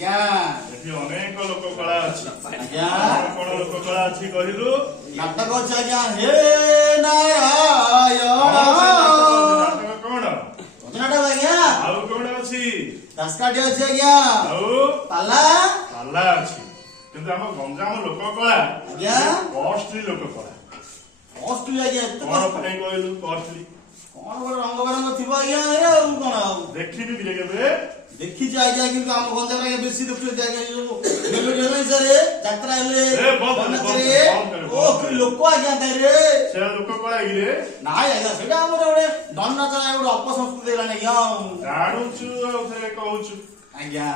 अनेक लोक कला अच्छी कौन लोक कला अच्छी कहलु नाटक अच्छे आज्ञा हे नारायण नाटक कौन नाटक आज्ञा आउ कौन अच्छी दासकाठी अच्छे आज्ञा आउ पाला पाला अच्छी किंतु हम गंजाम लोक कला आज्ञा कॉस्टली लोक कला कॉस्टली आज्ञा कौन पई कहलु कॉस्टली कौन बड़ रंग बरंग थिबो आज्ञा रे आ कोन देखि भी केबे देखी जाय जाय कि हम गंजाम रे बेसी देखले जाय जाय मेलोडी होई सरे यात्रा हेले ए बम ओ कि लोक आज्ञा ताई रे से लोक कला कि रे नाय आज्ञा सेटा हमर ओडे दन्ना चला ओडे अपसंस्कृति लाने आज्ञा जानुचु आ थे कहउचु आज्ञा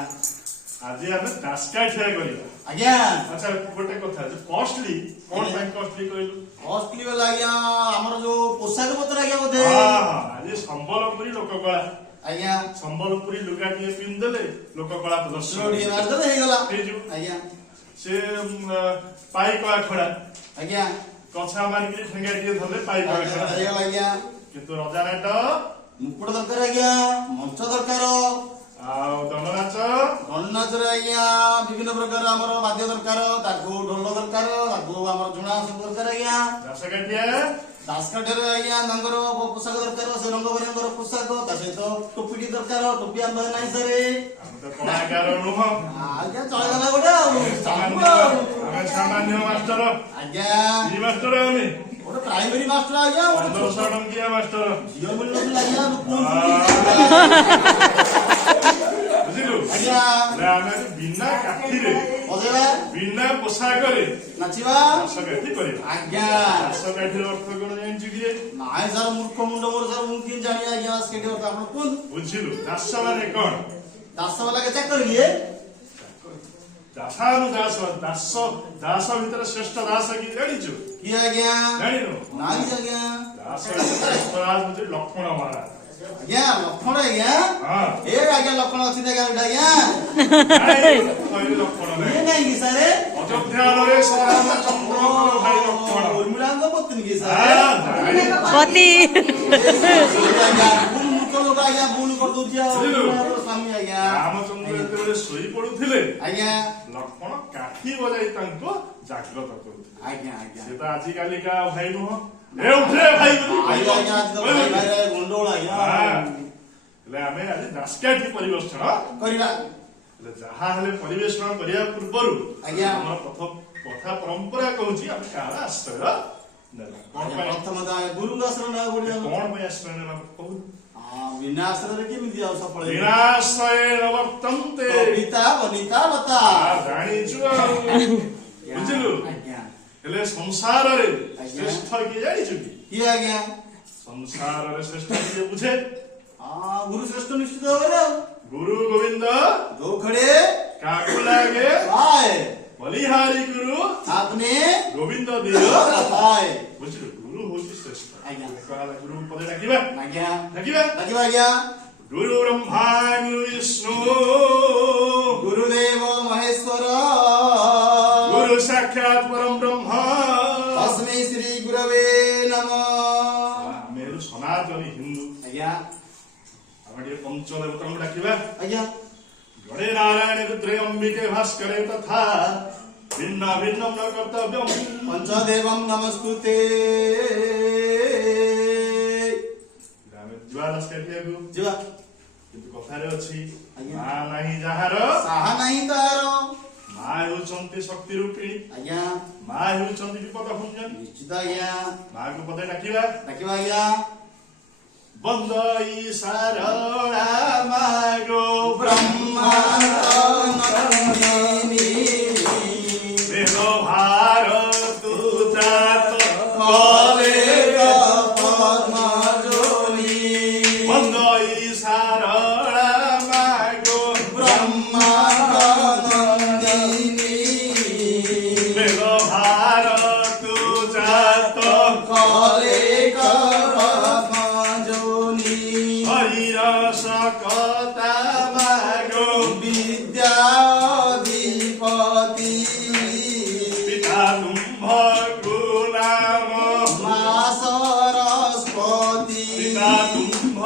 आज हम दासकाठिया करिया आज्ञा अच्छा गोटे कथा जे कॉस्टली कोन ପାଇଁ कॉस्टली कहलु कॉस्टली वाला आज्ञा हमर जो पोशाक पत्र आज्ञा बोधे हां आज संबलपुरी लोक कला आज्ञा संबलपुरी लुगा टिए पिन देले लोक कला प्रदर्शन रोडी मार दे हे गला आज्ञा से पाई कला खड़ा आज्ञा कछा मार के ठेंगा टिए धले पाई कला खड़ा हे गला आज्ञा किंतु रजा नाट मुकुट दरकार आज्ञा मंच दरकार आ दंडनाच रे आज्ञा विभिन्न प्रकार हमर वाद्य दरकार ताको ढोल दरकार ताको हमर जुणा सब दरकार आज्ञा दासकाठिया दासकाठिया रे आज्ञा नंगर पोशाक दरकार से रंग बरंगर पोशाक ता सहित टोपीटी दरकार टोपी हम नाही सरे हम तो कलाकार नुह आज्ञा चले गला गोडा हम सामान्य मास्टर आज्ञा ई मास्टर हमें ओटा प्राइमरी मास्टर आज्ञा 1500 टंकिया मास्टर जियो मिल आज्ञा बुझिलु आज्ञा ले हमें बिना काठी रे बजेबा बिना पोशाक रे नाचिबा दासकाठी करिबा आज्ञा दासकाठी अर्थ कोन जानछि कि रे नाय सर मूर्ख मुंड मोर सर मु किन जानि आज्ञा स्केटी अर्थ आपण कोन बुझिलु दास माने कोन दास वाला के चेक करिए दासानु दास दास दास भीतर श्रेष्ठ दास की जानिछु की आज्ञा जानिनु नाई आज्ञा दास स्वराज मुझे लक्ष्मण महाराज आज्ञा लक्ष्मण आज्ञा हां ए आज्ञा लक्ष्मण अछि देखा आज्ञा नहीं लक्ष्मण नहीं ये नहीं की सर अयोध्या रे रामचंद्र भाई लक्ष्मण उर्मिलांग पत्नी की सर हां पति आज्ञा मूर्ख लोग आज्ञा भूल कर दोजिया स्वामी आज्ञा रामचंद्र जेतेबेले सोई पडुथिले आज्ञा लक्ष्मण काठी बजाई तांको जागृत करूथिले आज्ञा आज्ञा से तो आजि काली का भाई नुह ए उठे भाई आज्ञा आज तो भाई भाई गुंडोळ आज्ञा ले हमें आज दासकाठी परिवेषण करिबा ले जहा हले परिवेषण करिया पूर्वरु आज्ञा हमर कथा परंपरा कहूची हम काला आश्रय नेला प्रथम गुरु आश्रय ना गोडिया कोन पे आश्रय नेला कहू बिना आश्रय रे केमिति जाऊ सफल विनाशय नवर्तन्ते कविता वनिता बता जानिछु बुझिलु आज्ञा हेले संसार रे श्रेष्ठ के जानिछु की आज्ञा संसार रे श्रेष्ठ के बुझे गुरु श्रेष्ठ निश्चित होरे गुरु गोविंद दो खड़े काकू लागे आए बलिहारी गुरु आपने गोविंद दियो आए बुझिलु गुरु होची श्रेष्ठ आज्ञा कहला गुरु पदे डाकिबा आज्ञा डाकिबा आज्ञा गुरु ब्रह्मा गुरु विष्णु गुरुदेव महेश्वर गुरु साक्षात् परम ब्रह्म तस्मै गुरवे नमः ଆମେ ହେଲୁ ସନାତନୀ ହିନ୍ଦୁ ଆଜ୍ଞା ଆମେ ଟିକେ ପଞ୍ଚଦେବତାଙ୍କୁ ଡାକିବା ଆଜ୍ଞା ଗଣେ ନାରାୟଣ ରୁଦ୍ରେ ଅମ୍ବିକେ ଭାସ୍କରେ ତଥା ଭିନ୍ନ ଭିନ୍ନ ନ କର୍ତ୍ତବ୍ୟମ୍ ପଞ୍ଚଦେବମ୍ ନମସ୍କୁତେ ଆମେ ଯିବା ଦାସକାଠିଆକୁ ଯିବା କିନ୍ତୁ କଥାରେ ଅଛି ଆଜ୍ଞା। ମା ନାହିଁ ଯାହାର ସାହା ନାହିଁ ତାର ମା ହେଉଛନ୍ତି ଶକ୍ତି ରୂପିଣୀ ଆଜ୍ଞା ମା ହେଉଛନ୍ତି ବିପଦ ଭଞ୍ଜନୀ ନିଶ୍ଚିତ ଆଜ୍ଞା ମାକୁ ପଦେ ଡାକିବା ଡାକିବା ଆଜ୍ଞା ବନ୍ଦଇ ସାରଳା ମାଗୋ ବ୍ରହ୍ମାଣ୍ଡୀ ବେଦ ଭାର ତୁ ଜାତ କଲେ ପଦ୍ମଜୋନି ବନ୍ଦଇ ସାରଳା ମାଗୋ ବ୍ରହ୍ମାଣ୍ଡୀ ବେଦ ଭାର ତୁ ଜାତ কলে কর্মজোনি হরির সকতা মাগো বিদ্যাধিপতি পিতা তুম্ভ গুলাম মা সরস্বতী পিতা তুম্ভ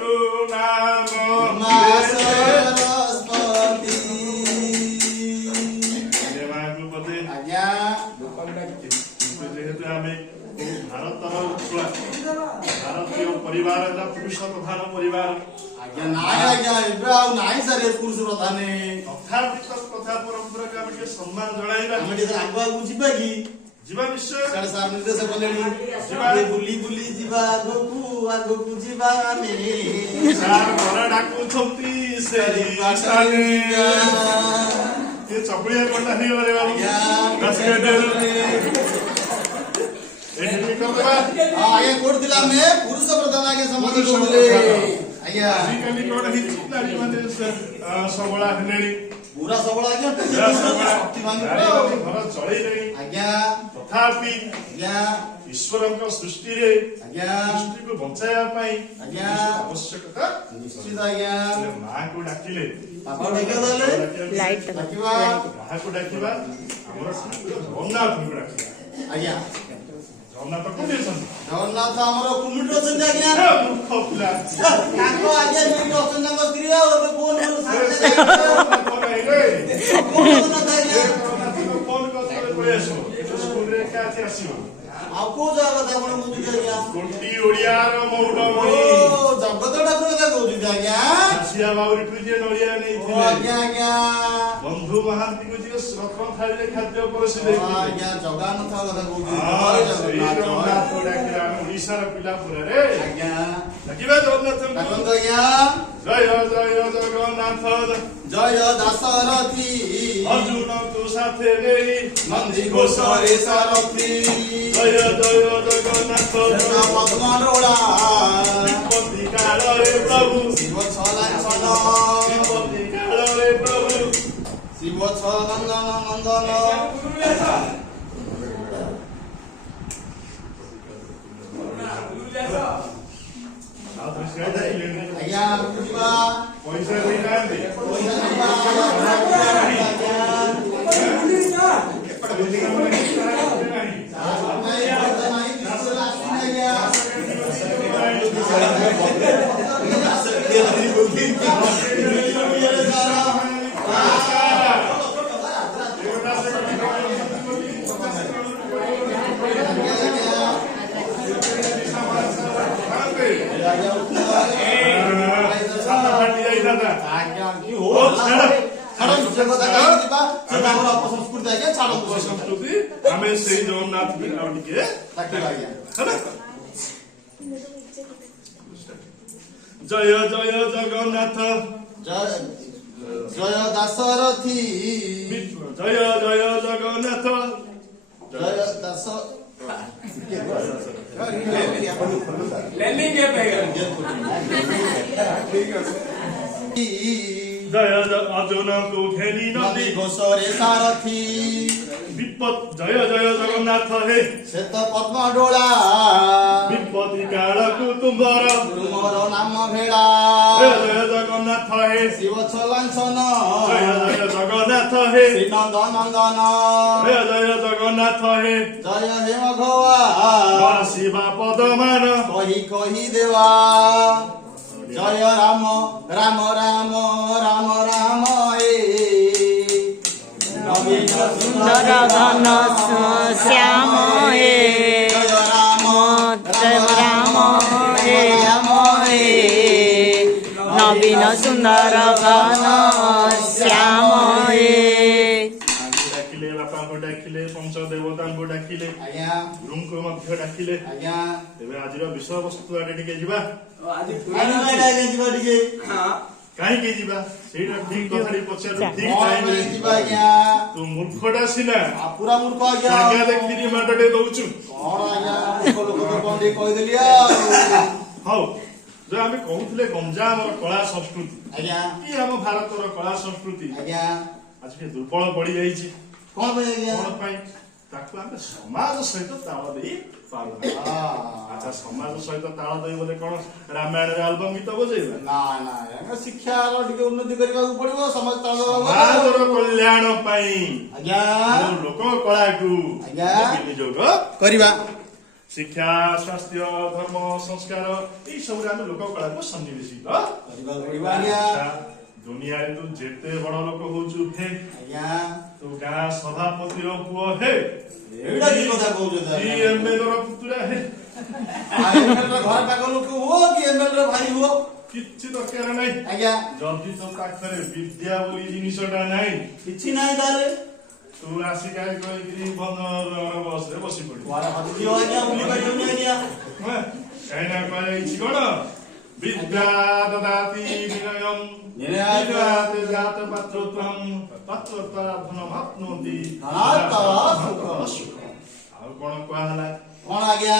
গুলাম মা সরস্বতী ମାକୁ ପଦେ আজ্ঞা କିନ୍ତୁ ଯେହେତୁ ଆମେ ଭାରତର ଉତ୍କଳ ଭାରତୀୟ ପରିବାର ହେଲା ପୁରୁଷ ପ୍ରଧାନ ପରିବାର আজ্ঞা নাই আজ্ঞা এবে ଆଉ নাই স্যার এ পুরুষ প্রধানে ତଥାପି ତ କଥା ପରମ୍ପରାକୁ ଆମେ ଟିକେ ସମ୍ମାନ ଜଣାଇବା ଆମେ ଟିକେ ଆଗକୁ ଆଗକୁ ଯିବା କି ଯିବା ନିଶ୍ଚୟ ସାର୍ ସାର୍ ନିର୍ଦ୍ଦେଶ କଲେଣି ଯିବା। ବୁଲି ବୁଲି ଯିବା ଆଗକୁ ଆଗକୁ ଯିବା ଆମେ ସାର୍ ଘର ଡାକୁଛନ୍ତି ସେଇ ସ୍ଥାନେ ଏ ଚକୁଳିଆ କଣ୍ଟା ହେଇଗଲେ ବାବୁ ଏଠି କରିଦେବା ଆଜ୍ଞା କୋଉଠିଥିଲା ଆମେ ପୁରୁଷ ପ୍ରଧାନ ଆଜ୍ଞା ସମସ୍ତେ ପୁରୁଷ କହୁଥିଲେ ପ୍ରଧାନ। ଆଜ୍ଞା ଆଜିକାଲି କଣ ହେଇଛି ନାରୀ ମାନେ ସବଳା ହେଲେଣି ପୁରା ସବଳ ଆଜ୍ଞା ଶକ୍ତିମାନ ନାରୀମାନେ ଘର ଚଳେଇଲେଣି ଆଜ୍ଞା ତଥାପି ଆଜ୍ଞା ଈଶ୍ୱରଙ୍କ ସୃଷ୍ଟିରେ ଆଜ୍ଞା ସୃଷ୍ଟିକୁ ବଞ୍ଚାଇବା ପାଇଁ ଆଜ୍ଞା ଆବଶ୍ୟକତା ନିଶ୍ଚିତ ଆଜ୍ଞା ହେଲେ ମାଙ୍କୁ ଡାକିଲେ ବାପା ଡାକିବା ତାହେଲେ ଲାଇଟ୍ ଡାକିବା କାହାକୁ ଡାକିବା ଆମର ଜଗନ୍ନାଥଙ୍କୁ ଡାକିବା ଆଜ୍ଞା ଜଗନ୍ନାଥ କୋଉଠି ଅଛନ୍ତି ଜଗନ୍ନାଥ ଆମର କୁମିଟି ଅଛନ୍ତି ଆଜ୍ଞା ଏ ମୂର୍ଖ ପିଲା ତାଙ୍କ ଆଜ୍ଞା ଯୋଉଠି ଅଛନ୍ତି ତାଙ୍କ ସ୍ତ୍ରୀ ଆଉ ଏବେ ଫୋନ ଆଉ କୋଉ ଜାଗା କଥା ଆପଣ ବୁଝୁଛନ୍ତି ଆଜ୍ଞା କୋଟି ଓଡିଆର ମୌନମଣି ଜଗତ ଠାକୁର କଥା କହୁଛନ୍ତି ଆଜ୍ଞା ଆସିଆ ବାଉରୀଠୁ ଯିଏ ନଡିଆ ଓ ନେଇଥିଲେ ଆଜ୍ଞା ଆଜ୍ଞା ବନ୍ଧୁ ମହାନ୍ତିକୁ ଯିଏ ରତ୍ନ ଥାଳିରେ ଖାଦ୍ୟ ପରସି ଓ ଦେଇଥିଲେ ଆଜ୍ଞା ଜଗନ୍ନାଥ କଥା କହୁଛନ୍ତି ସେଇ ଜୟ ଜଗନ୍ନାଥ ଜଗନ୍ନାଥ ଡାକିଲେ ଆମେ ଓଡିଶାର ପିଲା ପୁରାରେ ଆଜ୍ଞା ଡାକିବା ଜଗନ୍ନାଥଙ୍କୁ ଡାକନ୍ତୁ ଆଜ୍ଞା ଜୟ ଜୟ ଜଗନ୍ନାଥ ଜୟ ଦାସରଥୀ ଅର୍ଜୁନକୁ ସାଥେ ନେଇ ନନ୍ଦୀ ଘୋଷରେ ସାରଥୀ ଜୟ ଜୟ ଜଗନ୍ନାଥ ପଦ୍ମରୋଳା ବିପତ୍ତି କାଳରେ ପ୍ରଭୁ ଶିବ ଛଲାଞ୍ଚନ ବିପତ୍ତି କାଳରେ ପ୍ରଭୁ ଶିବ ଛନନ୍ଦନ ନନ୍ଦନ ଆଉ ତ ସେ ଡାକିଲେନି। ଆଜ୍ଞା ବୁଝିବା ପଇସା ଦେଇନାହାନ୍ତି ପଇସା ନେବା ଅପସଂସ୍କୃତି ଆଜ୍ଞା ଛାଡ଼ନ୍ତୁ ସଂସ୍କୃତି ଆମେ ସେଇ ଜଗନ୍ନାଥ ଆଉ ଟିକେ ଡାକିବା ଆଜ୍ଞା ହେଲା ଜୟ ଜୟ ଜଗନ୍ନାଥ ଜୟ ଜୟ ଦାସରଥୀ ଜୟ ଜୟ ଜଗନ୍ନାଥ ଜୟ ଦାସ ଜୟ ଅର୍ଜୁନକୁ ଘେନି ନଦୀ ଘୋଷରେ ସାରଥୀ ବିପଦ ଜୟ ଜୟ ଜଗନ୍ନାଥ ହେ ଶ୍ଵେତ ପଦ୍ମ ଡୋଳା ବିପତ୍ତି କାଳକୁ ତୁମ୍ଭର ତୁମର ନାମ ଭେଳା ଜୟ ଜୟ ଜଗନ୍ନାଥ ହେ ଶିବ ଛଲାଞ୍ଚନ ଜୟ ଜୟ ଜଗନ୍ନାଥ ହେ ଶ୍ରୀନନ୍ଦ ନନ୍ଦନ ଜୟ ଜୟ ଜଗନ୍ନାଥ ହେ ଜୟ ହେ ମଘବା ଆସିବା ପଦମାନ କହି କହି ଦେବା ଜୟ ରାମ ରାମ ରାମ ରାମ ରାମ ନବୀନ ସୁନ୍ଦର ଘନ ଶ୍ୟାମ ହେ ଜୟ ରାମ ଜୟ ରାମ ହେ ରାମ ହେ ନବୀନ ସୁନ୍ଦର ଘନ ଶ୍ୟାମ ହେ ଡାକିଲେ ବାପାଙ୍କୁ ଡାକିଲେ ପଞ୍ଚ ଦେବତାଙ୍କୁ ଡାକିଲେ ଆଜ୍ଞା ଗୁରୁଙ୍କୁ ମଧ୍ୟ ଡାକିଲେ ଆଜ୍ଞା ତେବେ ଆଜିର ବିଷୟବସ୍ତୁ ଆଡେ ଟିକେ ଯିବା ଯିବା ଟିକେ କାହିଁକି ଯିବା ସେଇଟା ଠିକ କଥାଟି ପଚାରୁ ଠିକ କଣ ଟାଇମରେ ପାଇଁ ଯିବା ଆଜ୍ଞା ତୁ ମୂର୍ଖଟା ସିନା ପୁରା ମୂର୍ଖ ଆଜ୍ଞା ଜାଗା ଦେଖିକି ମାଡ଼ଟେ ଦଉଛୁ କଣ ଆଜ୍ଞା ମୂର୍ଖ ଲୋକ ତ କଣ ଟିକେ କହିଦେଲି ଆଉ ହଉ ଯୋଉ ଆମେ କହୁଥିଲେ ଗଞ୍ଜାମର କଳା ସଂସ୍କୃତି ଆଜ୍ଞା କି ଆମ ଭାରତର କଳା ସଂସ୍କୃତି ଆଜ୍ଞା ଆଜି ଟିକେ ଦୁର୍ବଳ ପଡିଯାଇଛି କଣ ପାଇଁ ଆଜ୍ଞା କଣ ପାଇଁ ତାକୁ ଆମେ ସମାଜ ସହିତ ତାଳ ଦେଇ ପାରୁନା ଆଚ୍ଛା ସମାଜ ସହିତ ତାଳ ଦେଇ ବୋଲେ କଣ ରାମାୟଣରେ ଆଲବମ ଗୀତ ବଜେଇବା ନା ନା ଆଜ୍ଞା ଶିକ୍ଷାର ଟିକେ ଉନ୍ନତି କରିବାକୁ ପଡିବ ସମାଜ ତାଳ ଦେବାକୁ ସମାଜର କଲ୍ୟାଣ ପାଇଁ ଆଜ୍ଞା ଆମ ଲୋକ କଳାକୁ ଆଜ୍ଞା। ବିନିଯୋଗ କରିବା ଶିକ୍ଷା ସ୍ୱାସ୍ଥ୍ୟ ଧର୍ମ ସଂସ୍କାର ଏଇ ସବୁରେ ଆମେ ଲୋକ କଳାକୁ ସନ୍ନିବେଶିତ କରିବାକୁ ପଡିବ ଆଜ୍ଞା ଆଚ୍ଛା, ଦୁନିଆରେ ତୁ ଯେତେ ବଡ ଲୋକ ହଉଛୁ ହେ ଆଜ୍ଞା ତୁ ଗାଁ ସଭାପତିର ପୁଅ ହେ ଏଇଟା କି କଥା କହୁଛନ୍ତି ଆଜ୍ଞା? ଏମଏଲଏ ର ପୁତୁରା ହେ ଏମଏଲଏ ର ଘର ପାଖ ଲୋକ ହୁଅ କି ଏମଏଲଏ ର ଭାଇ ହୁଅ କିଛି ଦରକାର ନାହିଁ ଆଜ୍ଞା ଯଦି ତୋ ପାଖରେ ବିଦ୍ୟା ବୋଲି ଜିନିଷଟା ନାହିଁ କିଛି ନାହିଁ ତାହେଲେ ତୁ ଆସି କାହିଁ କହିକିରି ବନ୍ଦର ବସରେ ବସି ପଡିବୁ କୁଆଡେ ହଜିଯିବ ଆଜ୍ଞା ବୁଲି ପାରିବନି ଆଜ୍ଞା କାହିଁକି ନା କୁହାଯାଇଛି କଣ ବିଦ୍ୟା ଦଦାତି ବିନୟମ୍ ନିରାୟ ବିଦ୍ୟାତେ ଜାତ ପାତ୍ରତ୍ୱମ୍ ପାତ୍ରତ୍ୱ ଧନମାପ୍ନୋତି ସୁଖ ଆଉ କଣ କୁହାହେଲା କଣ ଆଜ୍ଞା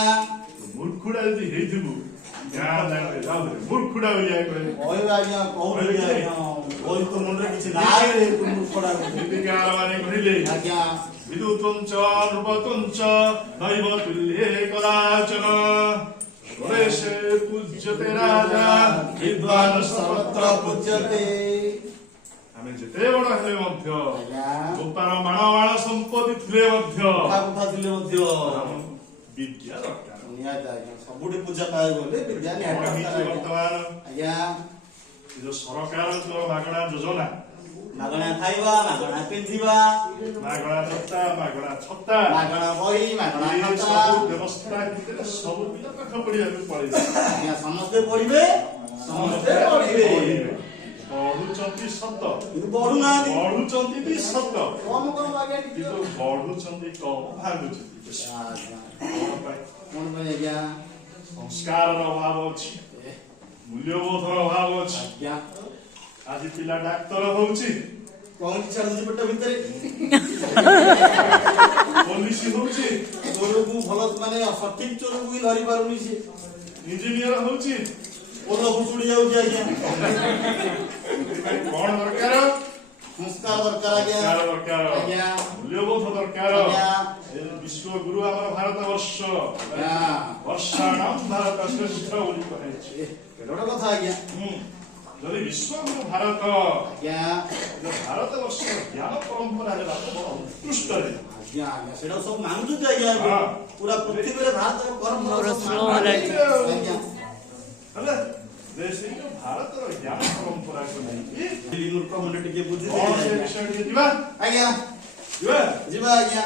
ମୂର୍ଖୁଡା ଯଦି ହେଇଥିବୁ ଗାଁ ଦାଣ୍ଡରେ ଯାଉଥିଲେ ମୂର୍ଖୁଡା ବୋଲି କହିଲେ କହିବେ ଆଜ୍ଞା କହୁଛନ୍ତି ଆଜ୍ଞା କହି ତ ମୁଣ୍ଡରେ କିଛି ନାହିଁ ରେ ତୁ ମୂର୍ଖଟା ଦୀପିକାର ମାନେ କହିଲେ ଆଜ୍ଞା ବିଦୁତୁଞ୍ଚ ନୃପତୁଞ୍ଚ ଦୈବ ତୁଲ୍ୟେ କଲାଚନ ଦେଶେ ପୂଜ୍ୟତେ ରାଜା ବିଦ୍ୱାନ ସର୍ବତ୍ର ପୂଜ୍ୟତେ ଆମେ ଯେତେ ବଡ ହେଲେ ମଧ୍ୟ ଆଜ୍ଞା ଗୋପାଳ ମାଣ ମାଣ ସମ୍ପତ୍ତି ଥିଲେ ମଧ୍ୟ କଥା ଥିଲେ ମଧ୍ୟ ଆମକୁ ବିଦ୍ୟା ଦରକାର ନିହାତି ଆଜ୍ଞା ସବୁଠି ପୂଜା ପାଇବାକୁ ଗଲେ ବିଦ୍ୟା ନିହାତି କଣ ହେଇଛି ଦରକାର ବର୍ତ୍ତମାନ ଆଜ୍ଞା ଏ ଯୋଉ ସରକାରଙ୍କ ମାଗଣା ଯୋଜନା ମାଗଣା ଖାଇବା ମାଗଣା ପିନ୍ଧିବା ମାଗଣା ଜୋତା ମାଗଣା ଛତା ମାଗଣା ବହି ମାଗଣା ଏ ଖାତା ସବୁ ବ୍ୟବସ୍ଥା ଭିତରେ ସବୁ ପିଲା ପାଠ ପଢିବାକୁ ପଡିବ ଆଜ୍ଞା ସମସ୍ତେ ପଢିବେ ସମସ୍ତେ ପଢିବେ ପଢୁଛନ୍ତି ସତ କିନ୍ତୁ ପଢୁନାହାନ୍ତି ପଢୁଛନ୍ତି ବି ସତ କମ କମ ଆଜ୍ଞା ଟିକେ କିନ୍ତୁ ପଢୁଛନ୍ତି କମ ଭାଗୁଛନ୍ତି ବେଶୀ। ଆଜ୍ଞା କଣ ପାଇଁ? କଣ ପାଇଁ ଆଜ୍ଞା ସଂସ୍କାରର ଅଭାବ ଅଛି ମୂଲ୍ୟବୋଧର ଅଭାବ ଅଛି ଆଜ୍ଞା ଆଜି ପିଲା ଡାକ୍ତର ହଉଛି କଣ ଛାଡୁଛି ପେଟ ଭିତରେ ପୋଲିସ ହଉଛି ଚୋରକୁ ଭଲ ମାନେ ସଠିକ ଚୋରକୁ ବି ଧରି ପାରୁନି ସେ ଇଞ୍ଜିନିୟର ହଉଛି ପୋଲ ଭୁଷୁଡି ଯାଉଛି ଆଜ୍ଞା ସେଥିପାଇଁ କଣ ଦରକାର ସଂସ୍କାର ଦରକାର ଆଜ୍ଞା ସଂସ୍କାର ଦରକାର ଆଜ୍ଞା ମୂଲ୍ୟବୋଧ ଦରକାର ଆଜ୍ଞା ଏ ବିଶ୍ୱଗୁରୁ ଆମର ଭାରତ ବର୍ଷ ଆଜ୍ଞା ବର୍ଷାଣାମ ଭାରତ ଶ୍ରେଷ୍ଠ ବୋଲି କୁହାଯାଇଛି କେତେ ବଡ କଥା ଆଜ୍ଞା ଯଦି ବିଶ୍ୱଗୁରୁ ଭାରତ ଆଜ୍ଞା ଭାରତ ବର୍ଷର ଜ୍ଞାନ ପରମ୍ପରା ହେଲା ତ ବଡ ଉତ୍କୃଷ୍ଟରେ ଆଜ୍ଞା ଆଜ୍ଞା ସେଟା ସବୁ ମାନୁଛନ୍ତି ଆଜ୍ଞା ଏବେ। ହଁ। ପୁରା ପୃଥିବୀରେ ଭାରତର ପରମ୍ପରା ମୋର ସବୁ slow ମାନୁଛନ୍ତି। ହେଲାଣି। ଆଜ୍ଞା ହେଲା ଯେ ସେଇ ଯୋଉ ଭାରତର ଜ୍ଞାନ ପରମ୍ପରାକୁ ନେଇକି ଦିଲ୍ଲୀ ମୂର୍ଖ ମୁଣ୍ଡ ଟିକେ ବୁଝି କଣ ସେ ବିଷୟ ଟିକେ ଯିବା ଆଜ୍ଞା ଯିବା ଯିବା ଆଜ୍ଞା